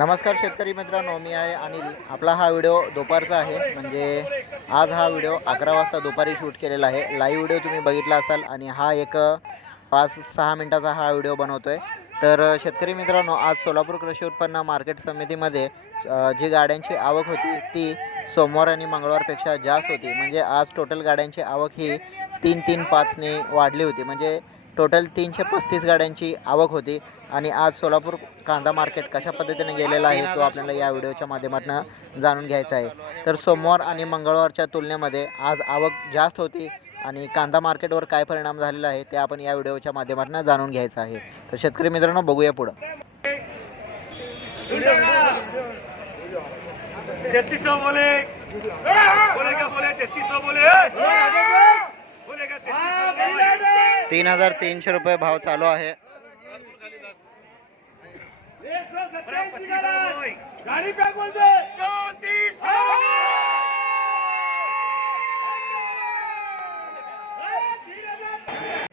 नमस्कार शेतकरी मित्रांनो मी आहे अनिल. आपला हा व्हिडिओ दुपारचा आहे. म्हणजे आज हा व्हिडिओ अकरा वाजता दुपारी शूट केलेला आहे. लाईव्ह व्हिडिओ तुम्ही बघितला असाल आणि हा एक पाच सहा मिनटाचा हा व्हिडिओ बनवतो आहे तर शेतकरी मित्रांनो आज सोलापूर कृषी उत्पन्न मार्केट समितीमध्ये जी गाड्यांची आवक होती ती सोमवार आणि मंगळवारपेक्षा जास्त होती. म्हणजे आज टोटल गाड्यांची आवक ही तीन तीन पाचने वाढली होती. म्हणजे टोटल तीनशे पस्तीस गाड्यांची आवक होती आणि आज सोलापूर कांदा मार्केट कशा पद्धतीने गेलेला आहे तो आपल्याला या व्हिडिओच्या माध्यमातून जाणून घ्यायचा आहे. तर सोमवार आणि मंगळवारच्या तुलनेमध्ये आज आवक जास्त होती आणि कांदा मार्केटवर काय परिणाम झालेला आहे ते आपण या व्हिडिओच्या माध्यमातून जाणून घ्यायचं आहे. तर शेतकरी मित्रांनो बघूया पुढं. बोले. तीन हजार तीनशे रुपये भाव चालू आहे.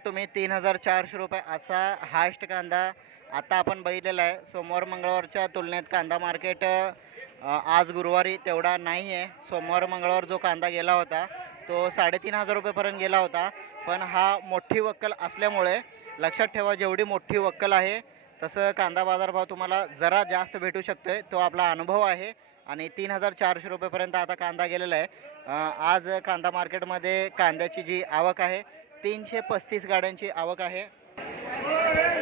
तुम्ही तीन हजार चारशे रुपये असा हायस्ट कांदा आता आपण बघितलेला आहे. सोमवार मंगळवारच्या तुलनेत कांदा मार्केट आज गुरुवारी तेवढा नाही आहे सोमवार मंगळवार जो कांदा गेला होता तो साडेतीन हजार रुपयेपर्यंत गेला होता. पण हा मोठी वक्कल असल्यामुळे लक्षात ठेवा जेवढी मोठी वक्कल आहे तसं कांदा बाजारभाव तुम्हाला जरा जास्त भेटू शकतो आहे तो आपला अनुभव आहे आणि तीन हजार चारशे रुपयेपर्यंत आता कांदा गेलेला आहे. आज कांदा मार्केटमध्ये कांद्याची जी आवक आहे तीनशे पस्तीस गाड्यांची आवक आहे.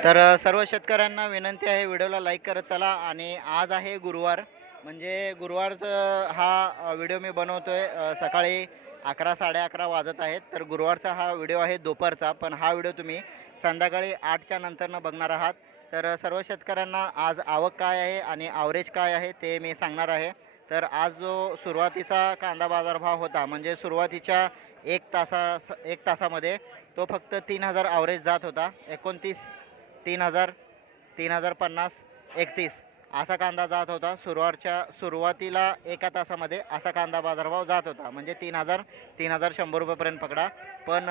तर सर्व शेतकऱ्यांना विनंती आहे व्हिडिओला लाईक करत चला आणि आज आहे गुरुवार. म्हणजे गुरुवारचं हा व्हिडिओ मी बनवतो आहे सकाळी अकरा साडे अकरा वाजत आहेत. तर गुरुवारचा हा व्हिडिओ आहे दुपारचा पण हा व्हिडिओ तुम्ही संध्याकाळी आठच्या नंतरनं बघणार आहात. तर सर्व शेतकऱ्यांना आज आवक काय आहे आणि आवरेज काय आहे ते मी सांगणार आहे. तर आज जो सुरुवातीचा कांदा बाजारभाव होता म्हणजे सुरुवातीच्या एक तासा एक तासामध्ये तो फक्त तीन हजार आवरेज जात होता. एकोणतीस तीन हजार तीन हजार पन्नास एकतीस. असा कांदा जात होता. सुरुवातच्या सुरुवातीला एका तासामध्ये असा कांदा बाजारभाव जात होता. म्हणजे तीन हजार तीन हजार शंभर रुपयेपर्यंत पकडा. पण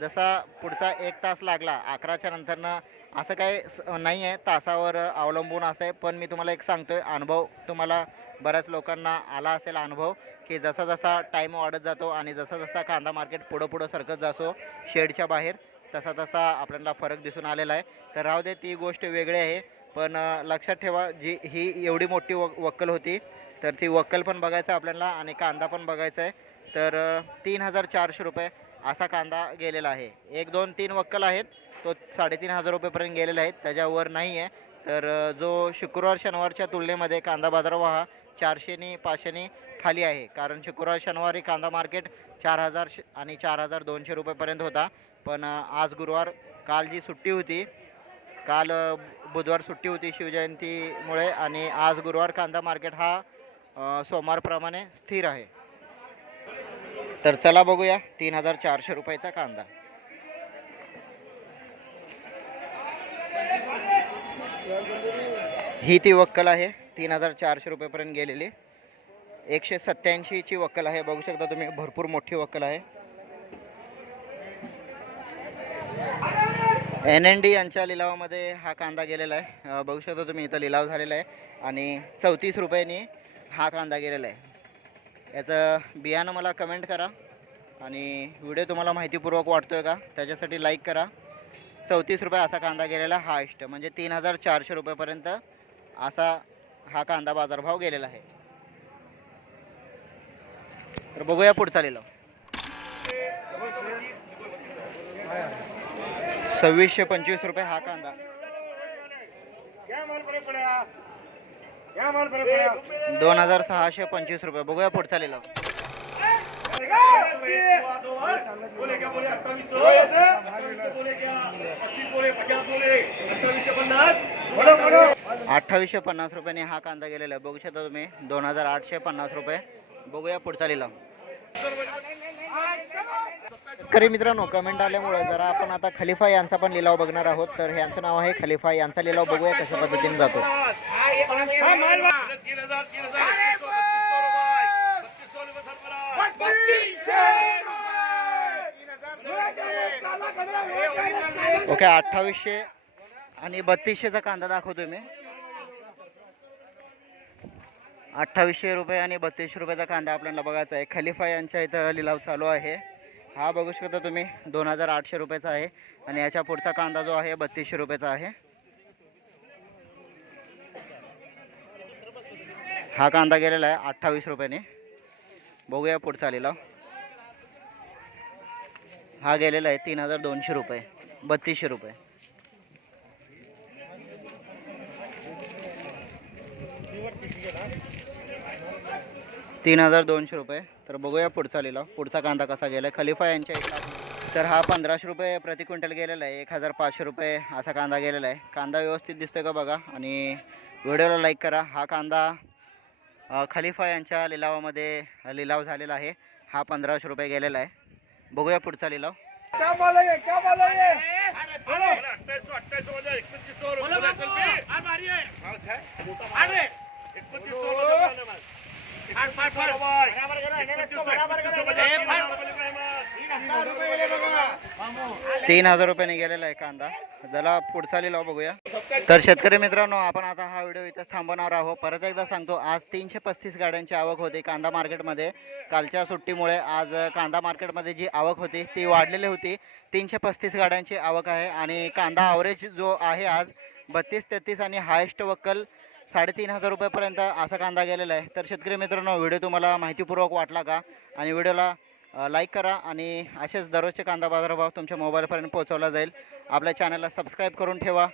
जसा पुढचा एक तास लागला अकराच्या नंतरनं असं काही स- नाही आहे तासावर अवलंबून असं आहे. पण मी तुम्हाला एक सांगतो आहे अनुभव तुम्हाला बऱ्याच लोकांना आला असेल अनुभव की जसा जसा टाईम वाढत जातो आणि जसा जसा कांदा मार्केट पुढं पुढं सरकत जातो शेडच्या बाहेर तसा तसा आपल्याला फरक दिसून आलेला आहे. तर राहू दे ती गोष्ट वेगळी आहे. पण लक्षात ठेवा जी ही एवढी मोठी व वक्कल होती तर ती वक्कल पण बघायचं आपल्याला आणि कांदा पण बघायचा आहे तर तीन हजार चारशे रुपये असा कांदा गेलेला आहे. एक दोन तीन वक्कल आहेत. तो साडेतीन हजार रुपयेपर्यंत गेलेला आहे त्याच्यावर नाही आहे तर जो शुक्रवार शनिवारच्या तुलनेमध्ये कांदा बाजार हा चारशेनी पाचशेनी खाली आहे. कारण शुक्रवार शनिवारी कांदा मार्केट चार हजार श- आणि चार हजार दोनशे रुपयेपर्यंत होता. पण आज गुरुवार काल जी सुट्टी होती काल बुधवार सुट्टी होती शिवजयंतीमुळे आणि आज गुरुवार कांदा मार्केट हा सोमवारप्रमाणे स्थिर आहे. तर चला बघूया तीन हजार चारशे रुपयाचा कांदा. ही ती वक्कल आहे तीन हजार चारशे रुपयेपर्यंत गेलेली. एकशे सत्याऐंशीची वक्कल आहे बघू शकता तुम्ही भरपूर मोठी वक्कल आहे. एन एन डी यांच्या लिलावामध्ये हा कांदा गेलेला आहे. बघू शकता तुम्ही इथं लिलाव झालेला आहे आणि चौतीस रुपयांनी हा कांदा गेलेला आहे. याचं बियाणं मला कमेंट करा आणि व्हिडिओ तुम्हाला माहितीपूर्वक वाटतो आहे का त्याच्यासाठी लाईक करा. चौतीस रुपये असा कांदा गेलेला हायस्ट म्हणजे तीन हजार चारशे रुपयेपर्यंत असा हा कांदा बाजारभाव गेलेला आहे. तर बघूया पुढचा लिलाव. सव्वीसशे पंचवीस रुपये हा कांदा. दोन हजार सहाशे पंचवीस रुपये. बघूया पुढचा लिलाव. अठ्ठावीसशे पन्नास रुपयाने हा कांदा गेलेला आहे. बघू शकता तुम्ही दोन हजार आठशे पन्नास रुपये. बघूया पुढचा लिलाव. खरे मित्रांनो कमेंट आल्यामुळे जरा आपण आता खलिफा यांचा पण लिलाव बघणार आहोत. तर यांचं नाव आहे खलिफा यांचा लिलाव बघूया कशा पद्धतीने जातो. ओके अठ्ठावीसशे आणि बत्तीसशेचा कांदा दाखवतोय मी. अठ्ठावीसशे रुपये आणि बत्तीसशे रुपयाचा कांदा आपल्याला बघायचा आहे. खलिफा यांच्या इथं लिलाव चालू आहे. हा बघू शकता तुम्ही दोन हजार आठशे रुपयाचा आहे. आणि याच्या पुढचा कांदा जो आहे बत्तीसशे रुपयाचा आहे. हा कांदा गेलेला आहे अठ्ठावीस रुपयाने. बघूया पुढचा लिलाव. हा गेलेला आहे तीन हजार दोनशे रुपये बत्तीसशे रुपये. तीन हजार दोनशे रुपये. तर बघूया पुढचा लिलाव. पुढचा कांदा कसा गेला आहे खलिफा यांच्या इथला तर हा पंधराशे रुपये प्रति क्विंटल गेलेला आहे. एक हजार पाचशे रुपये असा कांदा गेलेला आहे. कांदा व्यवस्थित दिसतोय का बघा? आणि व्हिडिओला लाईक करा. हा कांदा खलिफा यांच्या लिलावामध्ये लिलाव झालेला आहे. हा पंधराशे रुपये गेलेला आहे. बघूया पुढचा लिलाव. तीन हजार रुपयाने गेलेला आहे कांदा. जरा पुढचा लिलाव बघूया. तर शेतकरी मित्रांनो आपण आता हा व्हिडिओ इथंच थांबवणार आहोत. परत एकदा सांगतो आज तीनशे पस्तीस गाड्यांची आवक होती कांदा मार्केटमध्ये. कालच्या सुट्टीमुळे आज कांदा मार्केटमध्ये जी आवक होती ती वाढलेली होती. तीनशे पस्तीस गाड्यांची आवक आहे आणि कांदा ॲव्हरेज जो आहे आज बत्तीस तेहतीस आणि हायेस्ट वक्कल साडेतीन हजार रुपयापर्यंत असा कांदा गेलेला आहे. तर शेतकरी मित्रांनो व्हिडिओ तुम्हाला माहितीपूर्वक वाटला का? आणि व्हिडिओला लाईक करा आणि असेच दररोजचे कांदा बाजारभाव तुमच्या मोबाईलपर्यंत पोहोचवला जाईल. आपल्या चॅनलला सबस्क्राईब करून ठेवा.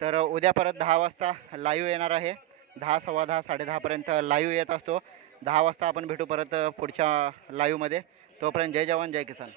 तर उद्या परत दहा वाजता लाईव्ह येणार आहे. दहा सव्वा दहा साडेदहापर्यंत लाईव्ह येत असतो. दहा वाजता आपण भेटू परत पुढच्या लाईव्हमध्ये तोपर्यंत जय जवान जय किसान.